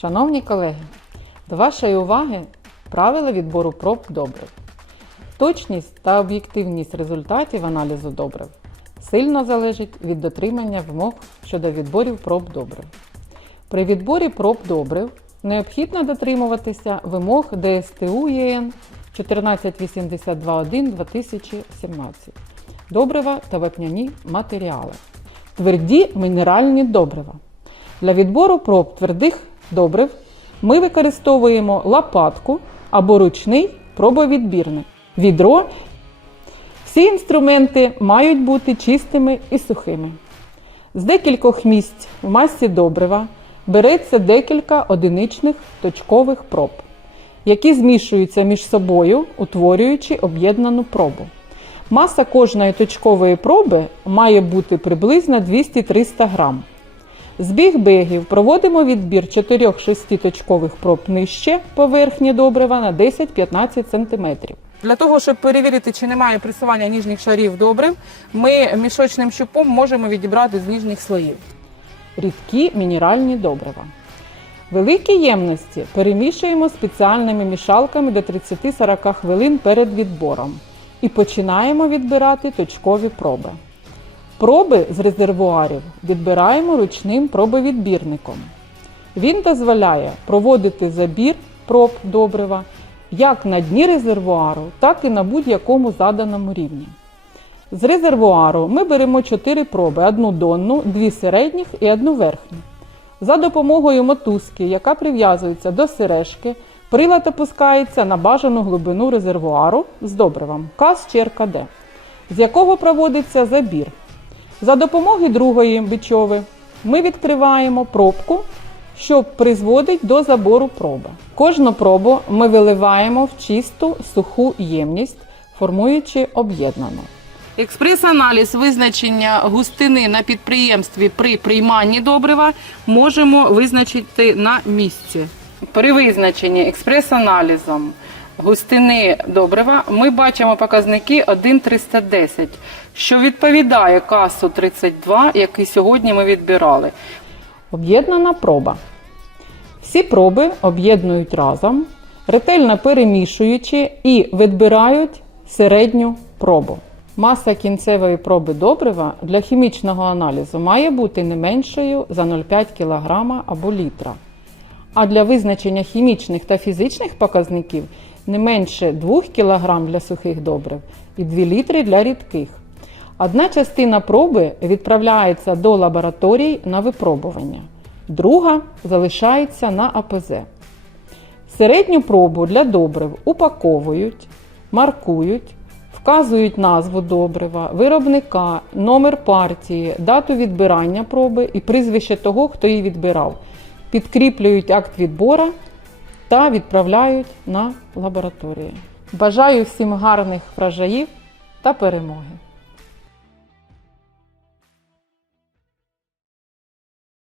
Шановні колеги, до вашої уваги правила відбору проб добрив. Точність та об'єктивність результатів аналізу добрив сильно залежить від дотримання вимог щодо відборів проб добрив. При відборі проб добрив необхідно дотримуватися вимог ДСТУ ЄН 14821-2017 добрива та вапняні матеріали. Тверді мінеральні добрива. Для відбору проб твердих добрив ми використовуємо лопатку або ручний пробовідбірник. Відро. Всі інструменти мають бути чистими і сухими. З декількох місць в масі добрива береться декілька одиничних точкових проб, які змішуються між собою, утворюючи об'єднану пробу. Маса кожної точкової проби має бути приблизно 200-300 грам. З біг-бегів проводимо відбір 4-6 точкових проб нижче поверхні добрива на 10-15 см. Для того, щоб перевірити, чи немає пресування ніжніх шарів добрив, ми мішочним щупом можемо відібрати з ніжніх слоїв. Рідкі мінеральні добрива. Великі ємності перемішуємо спеціальними мішалками до 30-40 хвилин перед відбором і починаємо відбирати точкові проби. Проби з резервуарів відбираємо ручним пробовідбірником. Він дозволяє проводити забір проб добрива як на дні резервуару, так і на будь-якому заданому рівні. З резервуару ми беремо 4 проби: одну донну, дві середніх і одну верхню. За допомогою мотузки, яка прив'язується до сережки, прилад опускається на бажану глибину резервуару з добривом КАС чи РКД, з якого проводиться забір. За допомогою другої бичови ми відкриваємо пробку, що призводить до забору проби. Кожну пробу ми виливаємо в чисту суху ємність, формуючи об'єднану. Експрес-аналіз визначення густини на підприємстві при прийманні добрива можемо визначити на місці. При визначенні експрес-аналізом густини добрива ми бачимо показники 1,310, що відповідає касу 32, який сьогодні ми відбирали. Об'єднана проба. Всі проби об'єднують разом, ретельно перемішуючи і відбирають середню пробу. Маса кінцевої проби добрива для хімічного аналізу має бути не меншою за 0,5 кг або літра. А для визначення хімічних та фізичних показників не менше 2 кг для сухих добрив і 2 літри для рідких. Одна частина проби відправляється до лабораторій на випробування, друга залишається на АПЗ. Середню пробу для добрив упаковують, маркують, вказують назву добрива, виробника, номер партії, дату відбирання проби і прізвище того, хто її відбирав. Підкріплюють акт відбора та відправляють на лабораторію. Бажаю всім гарних врожаїв та перемоги!